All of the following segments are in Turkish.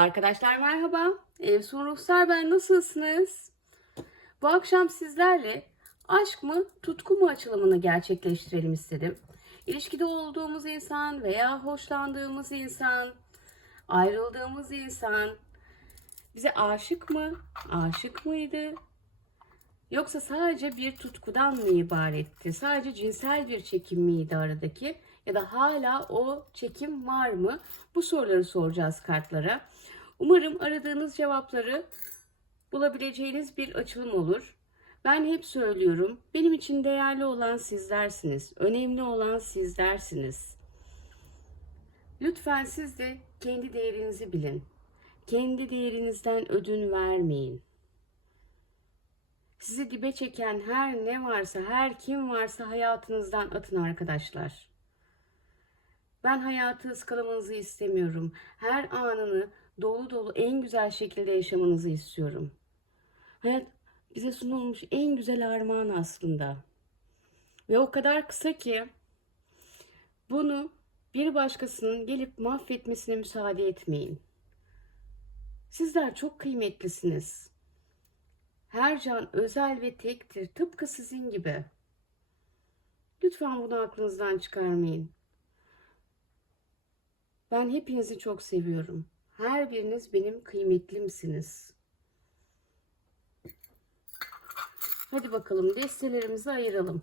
Arkadaşlar merhaba. Evsun Ruhsar ben nasılsınız? Bu akşam sizlerle aşk mı tutku mu açılımını gerçekleştirelim istedim. İlişkide olduğumuz insan veya hoşlandığımız insan, ayrıldığımız insan bize aşık mı? Aşık mıydı? Yoksa sadece bir tutkudan mı ibaretti? Sadece cinsel bir çekim miydi aradaki? Ya da hala o çekim var mı? Bu soruları soracağız kartlara. Umarım aradığınız cevapları bulabileceğiniz bir açılım olur. Ben hep söylüyorum, benim için değerli olan sizlersiniz. Önemli olan sizlersiniz. Lütfen siz de kendi değerinizi bilin. Kendi değerinizden ödün vermeyin. Sizi dibe çeken her ne varsa, her kim varsa hayatınızdan atın arkadaşlar. Ben hayatı ıskalamanızı istemiyorum. Her anını dolu dolu en güzel şekilde yaşamanızı istiyorum. Hayat bize sunulmuş en güzel armağan aslında. Ve o kadar kısa ki bunu bir başkasının gelip mahvetmesine müsaade etmeyin. Sizler çok kıymetlisiniz. Her can özel ve tektir, tıpkı sizin gibi. Lütfen bunu aklınızdan çıkarmayın. Ben hepinizi çok seviyorum. Her biriniz benim kıymetlimsiniz. Hadi bakalım destelerimizi ayıralım.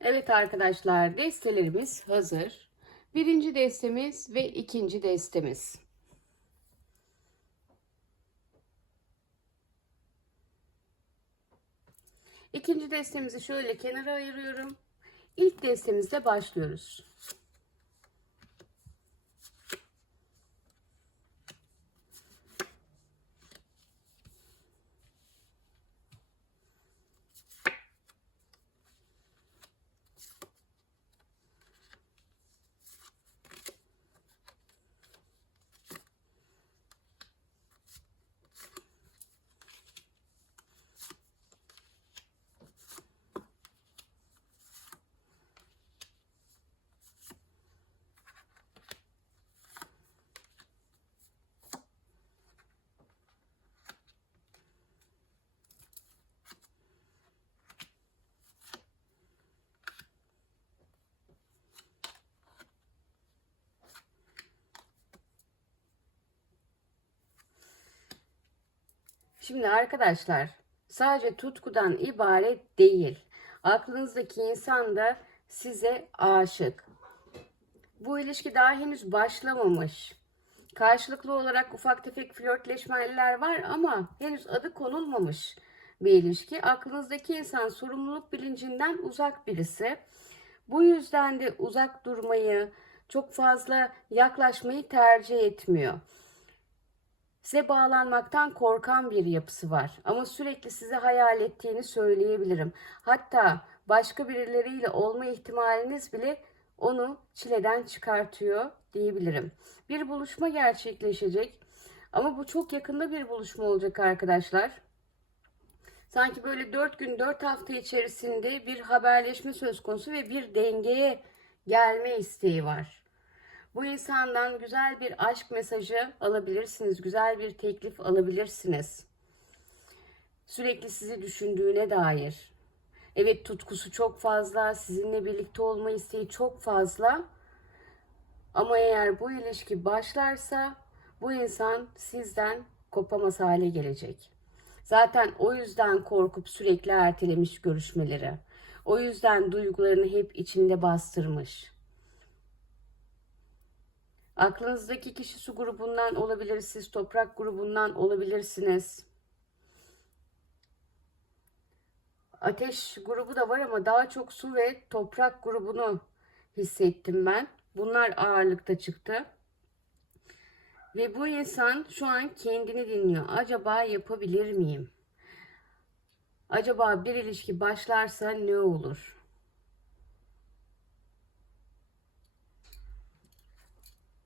Evet arkadaşlar destelerimiz hazır. Birinci destemiz ve ikinci destemiz. İkinci destemizi şöyle kenara ayırıyorum. İlk destemizle başlıyoruz. Şimdi arkadaşlar sadece tutkudan ibaret değil. Aklınızdaki insan da size aşık. Bu ilişki daha henüz başlamamış. Karşılıklı olarak ufak tefek flörtleşmeler var ama henüz adı konulmamış bir ilişki. Aklınızdaki insan sorumluluk bilincinden uzak birisi. Bu yüzden de uzak durmayı, çok fazla yaklaşmayı tercih etmiyor. Size bağlanmaktan korkan bir yapısı var ama sürekli sizi hayal ettiğini söyleyebilirim. Hatta başka birileriyle olma ihtimaliniz bile onu çileden çıkartıyor diyebilirim. Bir buluşma gerçekleşecek ama bu çok yakında bir buluşma olacak arkadaşlar. Sanki böyle 4 gün 4 hafta içerisinde bir haberleşme söz konusu ve bir dengeye gelme isteği var. Bu insandan güzel bir aşk mesajı alabilirsiniz. Güzel bir teklif alabilirsiniz. Sürekli sizi düşündüğüne dair. Evet tutkusu çok fazla. Sizinle birlikte olma isteği çok fazla. Ama eğer bu ilişki başlarsa bu insan sizden kopamaz hale gelecek. Zaten o yüzden korkup sürekli ertelemiş görüşmeleri. O yüzden duygularını hep içinde bastırmış. Aklınızdaki kişi su grubundan olabilir, siz toprak grubundan olabilirsiniz. Ateş grubu da var ama daha çok su ve toprak grubunu hissettim ben. Bunlar ağırlıkta çıktı. Ve bu insan şu an kendini dinliyor. Acaba yapabilir miyim? Acaba bir ilişki başlarsa ne olur?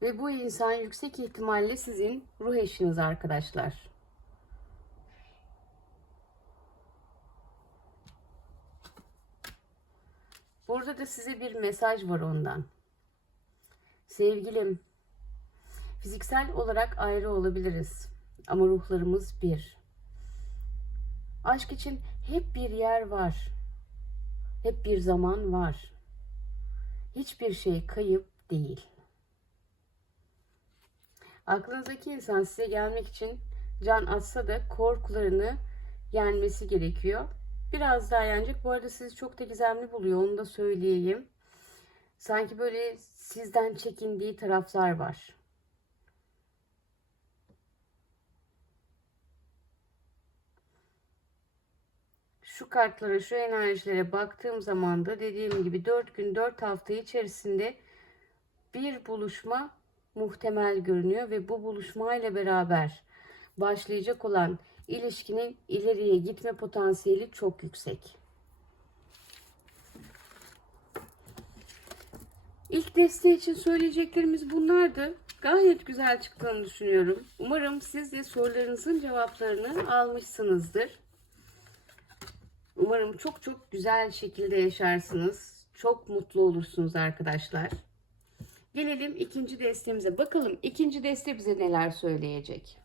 Ve bu insan yüksek ihtimalle sizin ruh eşiniz arkadaşlar. Burada da size bir mesaj var ondan. Sevgilim, fiziksel olarak ayrı olabiliriz ama ruhlarımız bir. Aşk için hep bir yer var. Hep bir zaman var. Hiçbir şey kayıp değil. Aklınızdaki insan size gelmek için can atsa da korkularını yenmesi gerekiyor. Biraz daha yenecek. Bu arada sizi çok da gizemli buluyor. Onu da söyleyeyim. Sanki böyle sizden çekindiği taraflar var. Şu kartlara, şu enerjilere baktığım zaman da dediğim gibi 4 gün 4 hafta içerisinde bir buluşma muhtemel görünüyor ve bu buluşmayla beraber başlayacak olan ilişkinin ileriye gitme potansiyeli çok yüksek. İlk deste için söyleyeceklerimiz bunlardı. Gayet güzel çıktığını düşünüyorum. Umarım siz de sorularınızın cevaplarını almışsınızdır. Umarım çok çok güzel şekilde yaşarsınız. Çok mutlu olursunuz arkadaşlar. Gelelim ikinci destemize. Bakalım ikinci deste bize neler söyleyecek.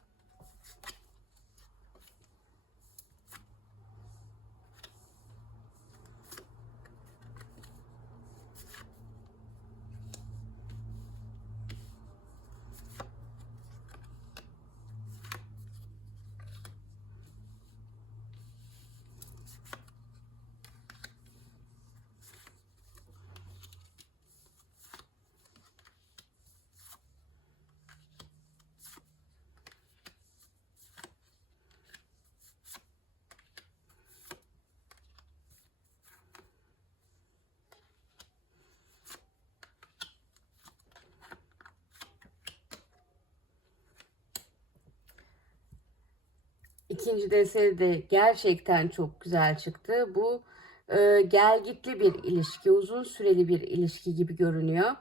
İkinci deste de gerçekten çok güzel çıktı. Bu e, gelgitli bir ilişki, uzun süreli bir ilişki gibi görünüyor.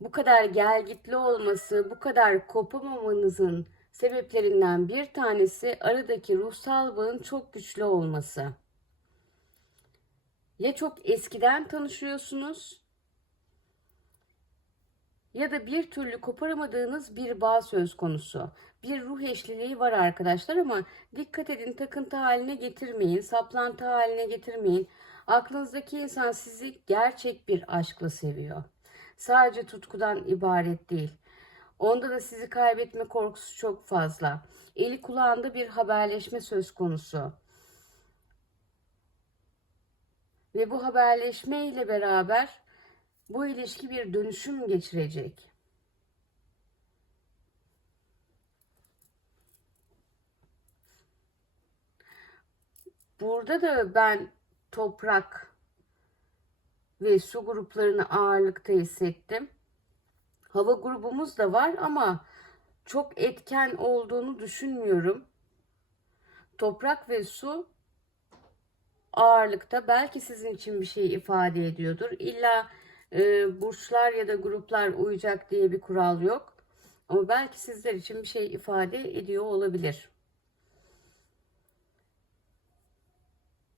Bu kadar gelgitli olması, bu kadar kopamamanızın sebeplerinden bir tanesi aradaki ruhsal bağın çok güçlü olması. Ya çok eskiden tanışıyorsunuz ya da bir türlü koparamadığınız bir bağ söz konusu. Bir ruh eşliliği var arkadaşlar ama dikkat edin takıntı haline getirmeyin, saplantı haline getirmeyin. Aklınızdaki insan sizi gerçek bir aşkla seviyor. Sadece tutkudan ibaret değil. Onda da sizi kaybetme korkusu çok fazla. Eli kulağında bir haberleşme söz konusu. Ve bu haberleşme ile beraber bu ilişki bir dönüşüm geçirecek. Burada da ben toprak ve su gruplarını ağırlıkta hissettim. Hava grubumuz da var ama çok etken olduğunu düşünmüyorum. Toprak ve su ağırlıkta belki sizin için bir şey ifade ediyordur. İlla e, burçlar ya da gruplar uyacak diye bir kural yok. Ama belki sizler için bir şey ifade ediyor olabilir.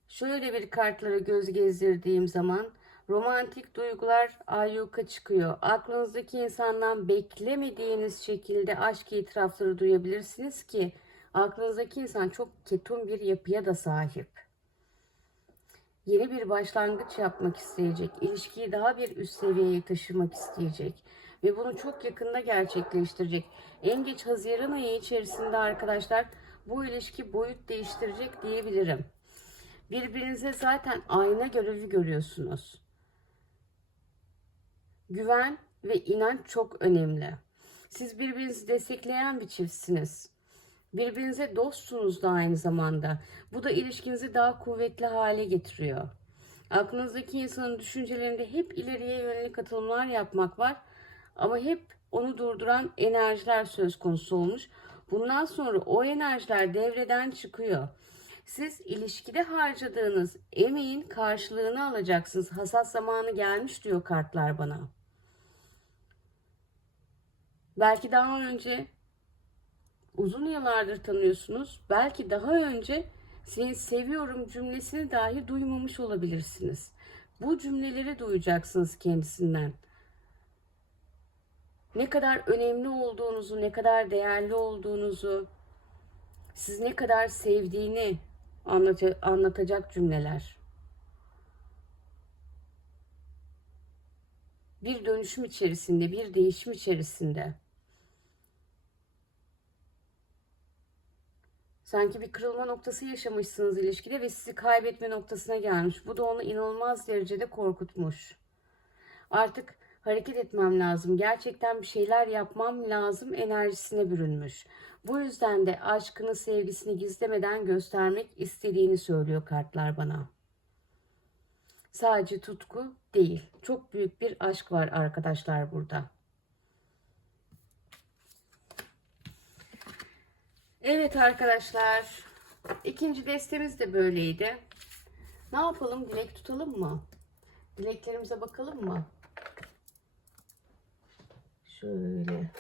Şöyle bir kartlara göz gezdirdiğim zaman romantik duygular ayyuka çıkıyor. Aklınızdaki insandan beklemediğiniz şekilde aşk itirafları duyabilirsiniz ki aklınızdaki insan çok ketum bir yapıya da sahip. Yeni bir başlangıç yapmak isteyecek, ilişkiyi daha bir üst seviyeye taşımak isteyecek ve bunu çok yakında gerçekleştirecek. En geç Haziran ayı içerisinde arkadaşlar bu ilişki boyut değiştirecek diyebilirim. Birbirinize zaten ayna görevi görüyorsunuz. Güven ve inanç çok önemli. Siz birbirinizi destekleyen bir çiftsiniz. Birbirinize dostsunuz da aynı zamanda. Bu da ilişkinizi daha kuvvetli hale getiriyor. Aklınızdaki insanın düşüncelerinde hep ileriye yönelik atılımlar yapmak var. Ama hep onu durduran enerjiler söz konusu olmuş. Bundan sonra o enerjiler devreden çıkıyor. Siz ilişkide harcadığınız emeğin karşılığını alacaksınız. Hasat zamanı gelmiş diyor kartlar bana. Belki daha önce uzun yıllardır tanıyorsunuz. Belki daha önce seni seviyorum cümlesini dahi duymamış olabilirsiniz. Bu cümleleri duyacaksınız kendisinden. Ne kadar önemli olduğunuzu, ne kadar değerli olduğunuzu, siz ne kadar sevdiğini anlatacak cümleler. Bir dönüşüm içerisinde, bir değişim içerisinde. Sanki bir kırılma noktası yaşamışsınız ilişkide ve sizi kaybetme noktasına gelmiş. Bu da onu inanılmaz derecede korkutmuş. Artık hareket etmem lazım. Gerçekten bir şeyler yapmam lazım enerjisine bürünmüş. Bu yüzden de aşkını, sevgisini gizlemeden göstermek istediğini söylüyor kartlar bana. Sadece tutku değil. Çok büyük bir aşk var arkadaşlar burada. Evet arkadaşlar. ikinci destemiz de böyleydi. Ne yapalım? Dilek tutalım mı? Dileklerimize bakalım mı? Şöyle.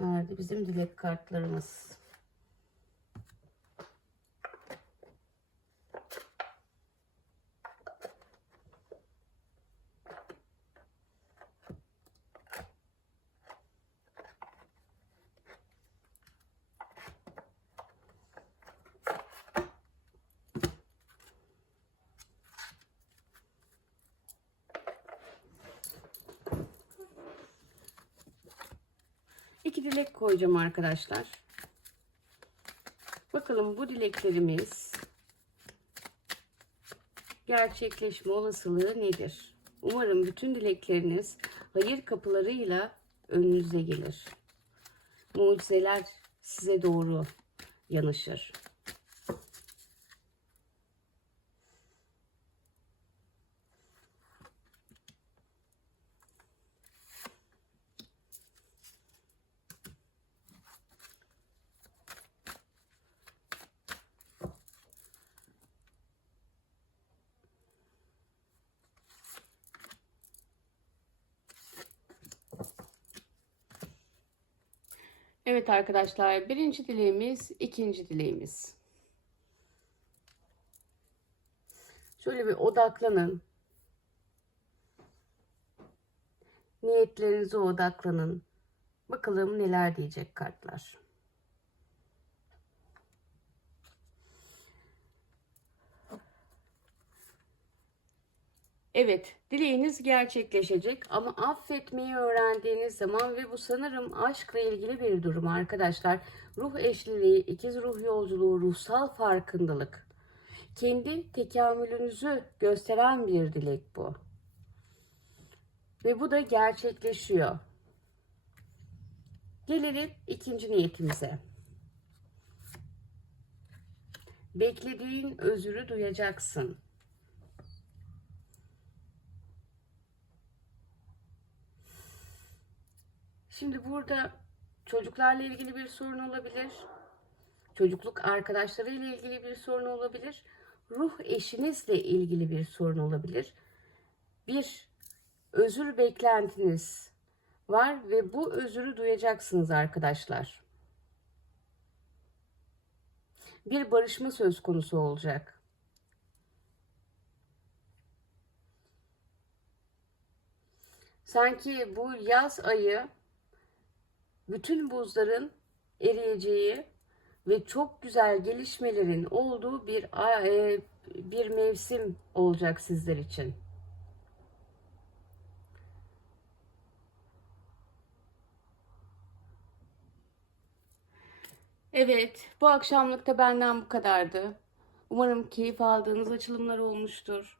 Nerede bizim dilek kartlarımız? Dilek koyacağım arkadaşlar. Bakalım bu dileklerimiz gerçekleşme olasılığı nedir? Umarım bütün dilekleriniz hayır kapılarıyla önünüze gelir. Mucizeler size doğru yanaşır. Evet arkadaşlar birinci dileğimiz, ikinci dileğimiz. Şöyle bir odaklanın. Niyetlerinize odaklanın. Bakalım neler diyecek kartlar. Evet, dileğiniz gerçekleşecek ama affetmeyi öğrendiğiniz zaman ve bu sanırım aşkla ilgili bir durum arkadaşlar. Ruh eşliliği, ikiz ruh yolculuğu, ruhsal farkındalık. Kendi tekamülünüzü gösteren bir dilek bu. Ve bu da gerçekleşiyor. Gelelim ikinci niyetimize. Beklediğin özürü duyacaksın. Şimdi burada çocuklarla ilgili bir sorun olabilir. Çocukluk arkadaşlarıyla ilgili bir sorun olabilir. Ruh eşinizle ilgili bir sorun olabilir. Bir özür beklentiniz var ve bu özürü duyacaksınız arkadaşlar. Bir barışma söz konusu olacak. Sanki bu yaz ayı bütün buzların eriyeceği ve çok güzel gelişmelerin olduğu bir e, bir mevsim olacak sizler için. Evet, bu akşamlık da benden bu kadardı. Umarım keyif aldığınız açılımlar olmuştur.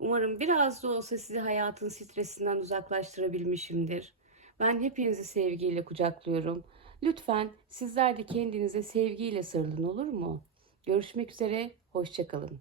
Umarım biraz da olsa sizi hayatın stresinden uzaklaştırabilmişimdir. Ben hepinizi sevgiyle kucaklıyorum. Lütfen sizler de kendinize sevgiyle sarılın olur mu? Görüşmek üzere, hoşçakalın.